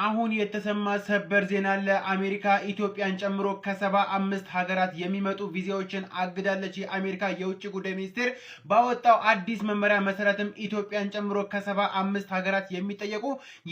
አሁን የተሰማ ሰበር ዜና ለአሜሪካ ኢትዮጵያን ጨምሮ ከ75 ሀገራት የሚመጡ ቪዛዎችን አግዳለች። የአሜሪካ የውጭ ጉዳይ ሚኒስቴር ባወጣው አዲስ መመሪያ መሰረትም ኢትዮጵያን ጨምሮ ከ75 ሀገራት የሚጠየቁ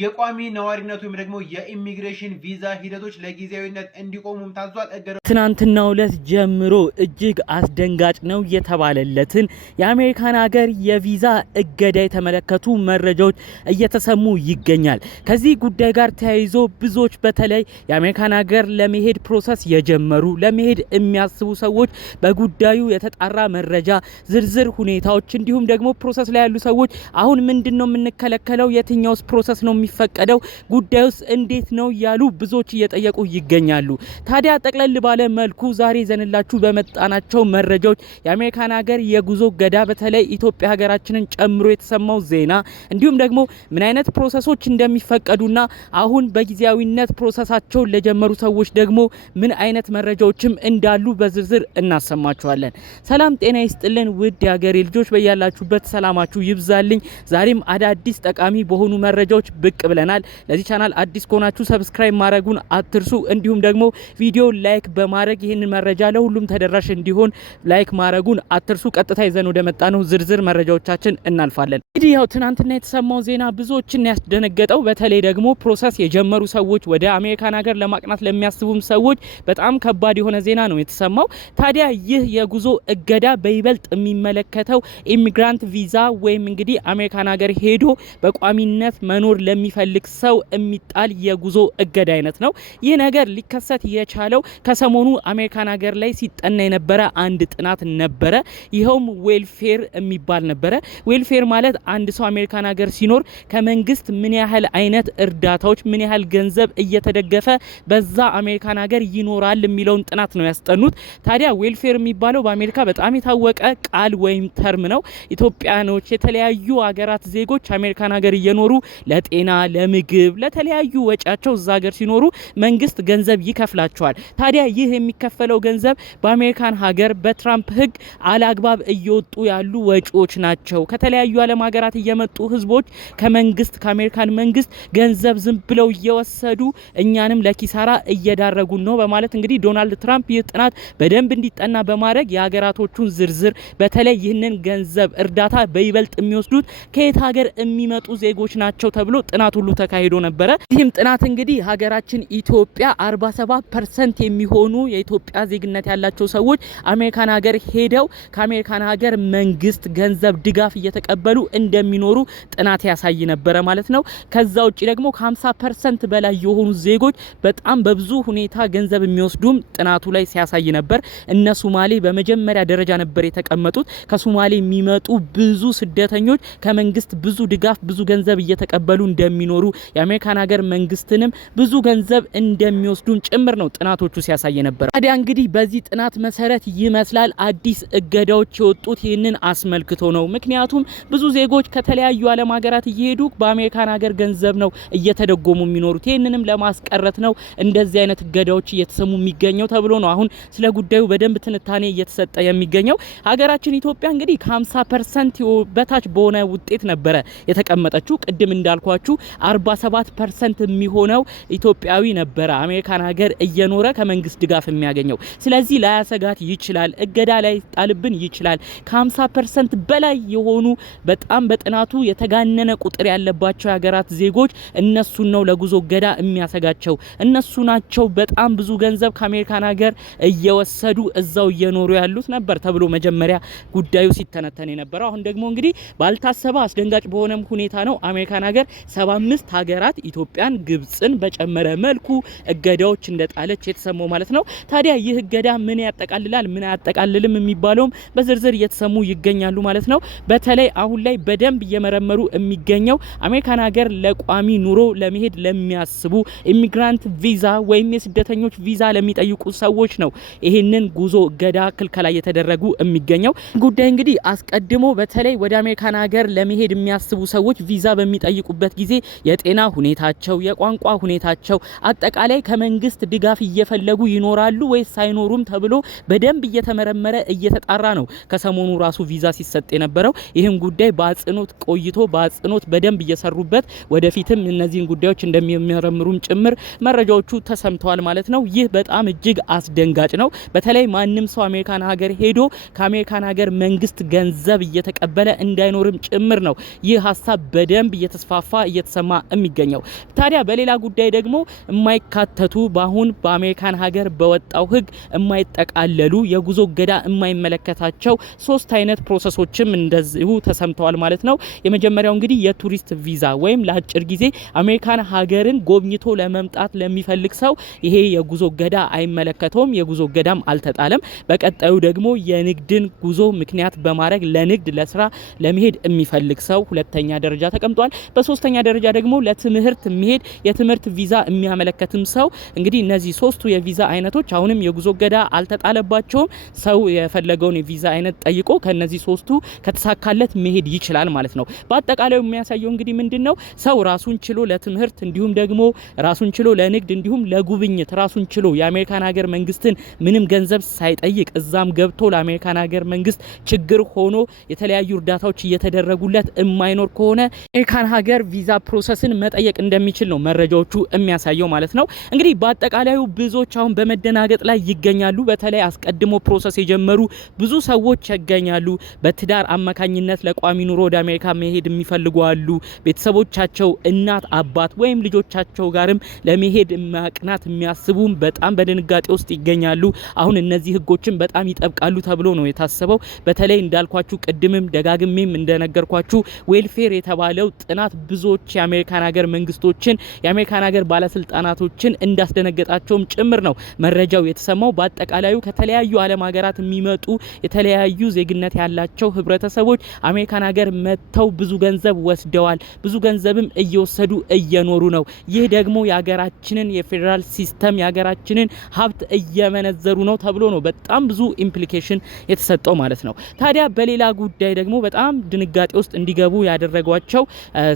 የቋሚ ነዋሪነት ወይም ደግሞ የኢሚግሬሽን ቪዛ ሂደቶች ለጊዜያዊነት እንዲቆሙም ታዟል። ትናንትናው ዕለት ጀምሮ እጅግ አስደንጋጭ ነው የተባለለትን የአሜሪካን ሀገር የቪዛ እገዳ የተመለከቱ መረጃዎች እየተሰሙ ይገኛል። ከዚህ ጉዳይ ጋር ተያይዞ ብዙዎች በተለይ የአሜሪካን ሀገር ለመሄድ ፕሮሰስ የጀመሩ ለመሄድ የሚያስቡ ሰዎች በጉዳዩ የተጣራ መረጃ ዝርዝር ሁኔታዎች እንዲሁም ደግሞ ፕሮሰስ ላይ ያሉ ሰዎች አሁን ምንድነው የምንከለከለው፣ የትኛውስ ፕሮሰስ ነው የሚፈቀደው፣ ጉዳዩስ እንዴት ነው ያሉ ብዙዎች እየጠየቁ ይገኛሉ። ታዲያ ጠቅለል ባለ መልኩ ዛሬ ዘንላችሁ በመጣናቸው መረጃዎች የአሜሪካን ሀገር የጉዞ ገዳ በተለይ ኢትዮጵያ ሀገራችንን ጨምሮ የተሰማው ዜና እንዲሁም ደግሞ ምን አይነት ፕሮሰሶች እንደሚፈቀዱና አሁን በጊዜያዊነት ፕሮሰሳቸውን ለጀመሩ ሰዎች ደግሞ ምን አይነት መረጃዎችም እንዳሉ በዝርዝር እናሰማችኋለን። ሰላም ጤና ይስጥልን ውድ የሀገሬ ልጆች፣ በያላችሁበት ሰላማችሁ ይብዛልኝ። ዛሬም አዳዲስ ጠቃሚ በሆኑ መረጃዎች ብቅ ብለናል። ለዚህ ቻናል አዲስ ከሆናችሁ ሰብስክራይብ ማድረጉን አትርሱ። እንዲሁም ደግሞ ቪዲዮ ላይክ በማድረግ ይህንን መረጃ ለሁሉም ተደራሽ እንዲሆን ላይክ ማድረጉን አትርሱ። ቀጥታ ይዘን ወደ መጣነው ዝርዝር መረጃዎቻችን እናልፋለን። እንግዲህ ያው ትናንትና የተሰማው ዜና ብዙዎችን ያስደነገጠው በተለይ ደግሞ ፕሮሰስ የጀመሩ ሰዎች ወደ አሜሪካን ሀገር ለማቅናት ለሚያስቡም ሰዎች በጣም ከባድ የሆነ ዜና ነው የተሰማው። ታዲያ ይህ የጉዞ እገዳ በይበልጥ የሚመለከተው ኢሚግራንት ቪዛ ወይም እንግዲህ አሜሪካን ሀገር ሄዶ በቋሚነት መኖር ለሚፈልግ ሰው የሚጣል የጉዞ እገዳ አይነት ነው። ይህ ነገር ሊከሰት የቻለው ከሰሞኑ አሜሪካን ሀገር ላይ ሲጠና የነበረ አንድ ጥናት ነበረ። ይኸውም ዌልፌር የሚባል ነበረ። ዌልፌር ማለት አንድ ሰው አሜሪካን ሀገር ሲኖር ከመንግስት ምን ያህል አይነት እርዳታዎች ምን ያህል ገንዘብ እየተደገፈ በዛ አሜሪካን ሀገር ይኖራል የሚለውን ጥናት ነው ያስጠኑት። ታዲያ ዌልፌር የሚባለው በአሜሪካ በጣም የታወቀ ቃል ወይም ተርም ነው። ኢትዮጵያኖች የተለያዩ ሀገራት ዜጎች አሜሪካን ሀገር እየኖሩ ለጤና፣ ለምግብ፣ ለተለያዩ ወጪያቸው እዛ ሀገር ሲኖሩ መንግስት ገንዘብ ይከፍላቸዋል። ታዲያ ይህ የሚከፈለው ገንዘብ በአሜሪካን ሀገር በትራምፕ ህግ አላግባብ እየወጡ ያሉ ወጪዎች ናቸው። ከተለያዩ ዓለም ሀገራት እየመጡ ህዝቦች ከመንግስት ከአሜሪካን መንግስት ገንዘብ ዝም ብለው እየወሰዱ እኛንም ለኪሳራ እየዳረጉን ነው በማለት እንግዲህ ዶናልድ ትራምፕ ይህ ጥናት በደንብ እንዲጠና በማድረግ የሀገራቶቹን ዝርዝር በተለይ ይህንን ገንዘብ እርዳታ በይበልጥ የሚወስዱት ከየት ሀገር የሚመጡ ዜጎች ናቸው ተብሎ ጥናት ሁሉ ተካሂዶ ነበረ። ይህም ጥናት እንግዲህ ሀገራችን ኢትዮጵያ 47% የሚሆኑ የኢትዮጵያ ዜግነት ያላቸው ሰዎች አሜሪካን ሀገር ሄደው ከአሜሪካን ሀገር መንግስት ገንዘብ ድጋፍ እየተቀበሉ እንደሚኖሩ ጥናት ያሳይ ነበረ ማለት ነው። ከዛ ውጪ ደግሞ ከ50% በላይ የሆኑ ዜጎች በጣም በብዙ ሁኔታ ገንዘብ የሚወስዱም ጥናቱ ላይ ሲያሳይ ነበር። እነ ሶማሌ በመጀመሪያ ደረጃ ነበር የተቀመጡት። ከሶማሌ የሚመጡ ብዙ ስደተኞች ከመንግስት ብዙ ድጋፍ ብዙ ገንዘብ እየተቀበሉ እንደሚኖሩ የአሜሪካን ሀገር መንግስትንም ብዙ ገንዘብ እንደሚወስዱም ጭምር ነው ጥናቶቹ ሲያሳይ ነበር። ታዲያ እንግዲህ በዚህ ጥናት መሰረት ይመስላል አዲስ እገዳዎች የወጡት ይህንን አስመልክቶ ነው። ምክንያቱም ብዙ ዜጎች ከተለያዩ ዓለም ሀገራት እየሄዱ በአሜሪካን ሀገር ገንዘብ ነው እየተደጎሙ የሚኖሩት። ይህንንም ለማስቀረት ነው እንደዚህ አይነት እገዳዎች እየተሰሙ የሚገኘው ተብሎ ነው አሁን ስለ ጉዳዩ በደንብ ትንታኔ እየተሰጠ የሚገኘው። ሀገራችን ኢትዮጵያ እንግዲህ ከ50% በታች በሆነ ውጤት ነበረ የተቀመጠችው። ቅድም እንዳልኳችሁ 47% የሚሆነው ኢትዮጵያዊ ነበረ አሜሪካን ሀገር እየኖረ ከመንግስት ድጋፍ የሚያገኘው። ስለዚህ ላያሰጋት ይችላል፣ እገዳ ላይ ጣልብን ይችላል። ከ50% በላይ የሆኑ በጣም በጥናቱ የተጋነነ ቁጥር ያለባቸው የሀገራት ዜጎች እነሱን ነው ለጉዞ እገዳ የሚያሰጋቸው። እነሱ ናቸው በጣም ብዙ ገንዘብ ከአሜሪካን ሀገር እየወሰዱ እዛው እየኖሩ ያሉት ነበር ተብሎ መጀመሪያ ጉዳዩ ሲተነተን የነበረው። አሁን ደግሞ እንግዲህ ባልታሰበ አስደንጋጭ በሆነም ሁኔታ ነው አሜሪካን ሀገር 75 ሀገራት ኢትዮጵያን፣ ግብጽን በጨመረ መልኩ እገዳዎች እንደጣለች የተሰማው ማለት ነው። ታዲያ ይህ እገዳ ምን ያጠቃልላል ምን አያጠቃልልም የሚባለውም በዝርዝር እየተሰሙ ይገኛሉ ማለት ነው። በተለይ አሁን ላይ በደንብ እየመረመሩ የሚገኘው አሜሪካን ሀገር ለቋሚ ኑሮ ለመሄድ ለሚያስቡ ኢሚግራንት ቪዛ ወይም የስደተኞች ቪዛ ለሚጠይቁ ሰዎች ነው ይህንን ጉዞ እገዳ ክልከላ እየተደረጉ የሚገኘው። ጉዳይ እንግዲህ አስቀድሞ በተለይ ወደ አሜሪካን ሀገር ለመሄድ የሚያስቡ ሰዎች ቪዛ በሚጠይቁበት ጊዜ የጤና ሁኔታቸው፣ የቋንቋ ሁኔታቸው አጠቃላይ ከመንግስት ድጋፍ እየፈለጉ ይኖራሉ ወይስ ሳይኖሩም ተብሎ በደንብ እየተመረመረ እየተጣራ ነው ከሰሞኑ ራሱ ቪዛ ሲሰጥ የነበረው። ይህን ጉዳይ በአጽኖት ቆይቶ በአጽኖት በደንብ እየሰሩበት ወደፊትም እነዚህን ጉዳዮች ጉዳዮች እንደሚመረምሩም ጭምር መረጃዎቹ ተሰምተዋል ማለት ነው። ይህ በጣም እጅግ አስደንጋጭ ነው። በተለይ ማንም ሰው አሜሪካን ሀገር ሄዶ ከአሜሪካን ሀገር መንግስት ገንዘብ እየተቀበለ እንዳይኖርም ጭምር ነው ይህ ሀሳብ በደንብ እየተስፋፋ እየተሰማ የሚገኘው። ታዲያ በሌላ ጉዳይ ደግሞ የማይካተቱ በአሁን በአሜሪካን ሀገር በወጣው ህግ የማይጠቃለሉ የጉዞ እገዳ የማይመለከታቸው 3 አይነት ፕሮሰሶችም እንደዚሁ ተሰምተዋል ማለት ነው። የመጀመሪያው እንግዲህ የቱሪስት ቪዛ ወይም ለአጭር ጊዜ አሜሪካን ሀገርን ጎብኝቶ ለመምጣት ለሚፈልግ ሰው ይሄ የጉዞ እገዳ አይመለከተውም። የጉዞ እገዳም አልተጣለም። በቀጣዩ ደግሞ የንግድን ጉዞ ምክንያት በማድረግ ለንግድ ለስራ ለመሄድ የሚፈልግ ሰው ሁለተኛ ደረጃ ተቀምጧል። በሶስተኛ ደረጃ ደግሞ ለትምህርት መሄድ የትምህርት ቪዛ የሚያመለክትም ሰው እንግዲህ እነዚህ 3ቱ የቪዛ አይነቶች አሁንም የጉዞ እገዳ አልተጣለባቸውም። ሰው የፈለገውን የቪዛ አይነት ጠይቆ ከነዚህ 3ቱ ከተሳካለት መሄድ ይችላል ማለት ነው። በአጠቃላይ የሚያሳየው እንግዲህ ምንድነው ሰው ራሱን ችሎ ለትምህርት እንዲሁም ደግሞ ራሱን ችሎ ለንግድ እንዲሁም ለጉብኝት ራሱን ችሎ የአሜሪካን ሀገር መንግስትን ምንም ገንዘብ ሳይጠይቅ እዛም ገብቶ ለአሜሪካን ሀገር መንግስት ችግር ሆኖ የተለያዩ እርዳታዎች እየተደረጉለት የማይኖር ከሆነ አሜሪካን ሀገር ቪዛ ፕሮሰስን መጠየቅ እንደሚችል ነው መረጃዎቹ የሚያሳየው ማለት ነው። እንግዲህ በአጠቃላዩ ብዙዎች አሁን በመደናገጥ ላይ ይገኛሉ። በተለይ አስቀድሞ ፕሮሰስ የጀመሩ ብዙ ሰዎች ይገኛሉ። በትዳር አማካኝነት ለቋሚ ኑሮ ወደ አሜሪካ መሄድ የሚፈልጉ አሉ። ቤተሰቦቻቸው እናት አባት ወይም ልጆቻቸው ጋርም ለመሄድ ማቅናት የሚያስቡም በጣም በድንጋጤ ውስጥ ይገኛሉ። አሁን እነዚህ ህጎችን በጣም ይጠብቃሉ ተብሎ ነው የታሰበው። በተለይ እንዳልኳችሁ ቅድምም ደጋግሜም እንደነገርኳችሁ ዌልፌር የተባለው ጥናት ብዙዎች የአሜሪካን ሀገር መንግስቶችን የአሜሪካን ሀገር ባለስልጣናቶችን እንዳስደነገጣቸውም ጭምር ነው መረጃው የተሰማው። በአጠቃላዩ ከተለያዩ ዓለም ሀገራት የሚመጡ የተለያዩ ዜግነት ያላቸው ህብረተሰቦች አሜሪካን ሀገር መጥተው ብዙ ገንዘብ ወስደዋል። ብዙ ገንዘብም እየወሰዱ እየኖሩ ነው። ይህ ደግሞ የሀገራችንን የፌዴራል ሲስተም የሀገራችንን ሀብት እየመነዘሩ ነው ተብሎ ነው በጣም ብዙ ኢምፕሊኬሽን የተሰጠው ማለት ነው። ታዲያ በሌላ ጉዳይ ደግሞ በጣም ድንጋጤ ውስጥ እንዲገቡ ያደረጓቸው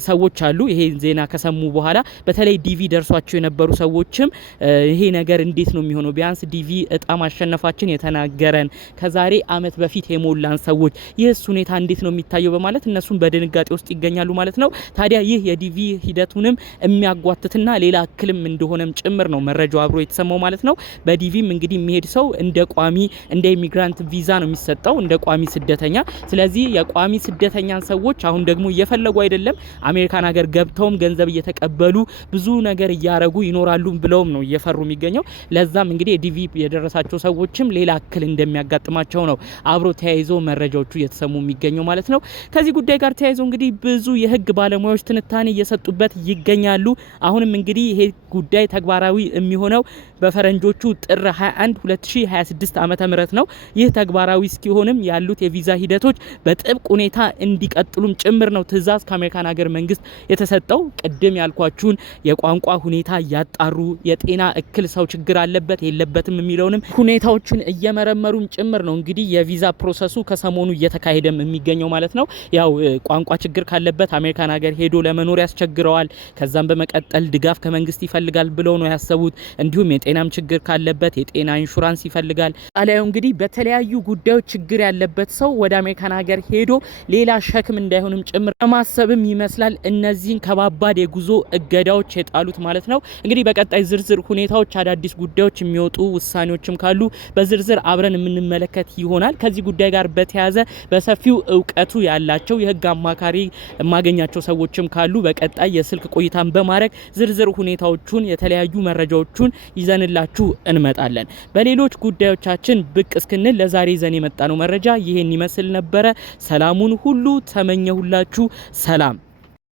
ሰዎች አሉ። ይሄ ዜና ከሰሙ በኋላ በተለይ ዲቪ ደርሷቸው የነበሩ ሰዎችም ይሄ ነገር እንዴት ነው የሚሆነው? ቢያንስ ዲቪ እጣ ማሸነፋችን የተናገረን ከዛሬ አመት በፊት የሞላን ሰዎች ይህስ ሁኔታ እንዴት ነው የሚታየው በማለት እነሱም በድንጋጤ ውስጥ ይገኛሉ ማለት ነው። ታዲያ ይህ የዲቪ ሂደቱንም የሚያጓትትና ሌላ እክልም እንደሆነም ጭምር ነው መረጃው አብሮ የተሰማው ማለት ነው። በዲቪም እንግዲህ የሚሄድ ሰው እንደ ቋሚ እንደ ኢሚግራንት ቪዛ ነው የሚሰጠው እንደ ቋሚ ስደተኛ። ስለዚህ የቋሚ ስደተኛን ሰዎች አሁን ደግሞ እየፈለጉ አይደለም አሜሪካን ሀገር ገብተውም ገንዘብ እየተቀበሉ ብዙ ነገር እያረጉ ይኖራሉ ብለውም ነው እየፈሩ የሚገኘው። ለዛም እንግዲህ የዲቪ የደረሳቸው ሰዎችም ሌላ እክል እንደሚያጋጥማቸው ነው አብሮ ተያይዞ መረጃዎቹ እየተሰሙ የሚገኘው ማለት ነው። ከዚህ ጉዳይ ጋር ተያይዞ እንግዲህ ብዙ የህግ ባለሙያዎች ትንታኔ እየሰጡበት ይገኛሉ። አሁንም እንግዲህ ይሄ ጉዳይ ተግባራዊ የሚሆነው በፈረንጆቹ ጥር 21 2026 ዓመተ ምህረት ነው። ይህ ተግባራዊ እስኪሆንም ያሉት የቪዛ ሂደቶች በጥብቅ ሁኔታ እንዲቀጥሉም ጭምር ነው ትዕዛዝ ከአሜሪካን ሀገር መንግስት የተሰጠው። ቅድም ያልኳችሁን የቋንቋ ሁኔታ ያጣሩ፣ የጤና እክል ሰው ችግር አለበት የለበትም የሚለውንም ሁኔታዎችን እየመረመሩም ጭምር ነው እንግዲህ የቪዛ ፕሮሰሱ ከሰሞኑ እየተካሄደም የሚገኘው ማለት ነው። ያው ቋንቋ ችግር ካለበት አሜሪካን ሀገር ሄዶ ለመኖር ያስቸግረዋል። ከዛም በመቀጠል ድጋፍ ከመንግስት ይፈልጋል ብለው ነው ያሰቡት። እንዲሁም የጤናም ችግር ካለበት የጤና ኢንሹራንስ ይፈልጋል። አላዩ እንግዲህ በተለያዩ ጉዳዮች ችግር ያለበት ሰው ወደ አሜሪካን ሀገር ሄዶ ሌላ ሸክም እንዳይሆንም ጭምር ለማሰብም ይመስላል እነዚህን ከባባድ የጉዞ እገዳዎች የጣሉት ማለት ነው። እንግዲህ በቀጣይ ዝርዝር ሁኔታዎች አዳዲስ ጉዳዮች የሚወጡ ውሳኔዎችም ካሉ በዝርዝር አብረን የምንመለከት ይሆናል። ከዚህ ጉዳይ ጋር በተያያዘ በሰፊው እውቀቱ ያላቸው የህግ አማካሪ የማገኛቸው ሰዎችም ካሉ በቀጣይ የስልክ ቆይታን በማድረግ ዝርዝር ሁኔታዎቹን የተለያዩ መረጃዎቹን ይዘንላችሁ እንመጣለን። በሌሎች ጉዳዮቻችን ብቅ እስክንል ለዛሬ ይዘን የመጣነው መረጃ ይሄን ይመስል ነበረ። ሰላሙን ሁሉ ተመኘሁላችሁ። ሰላም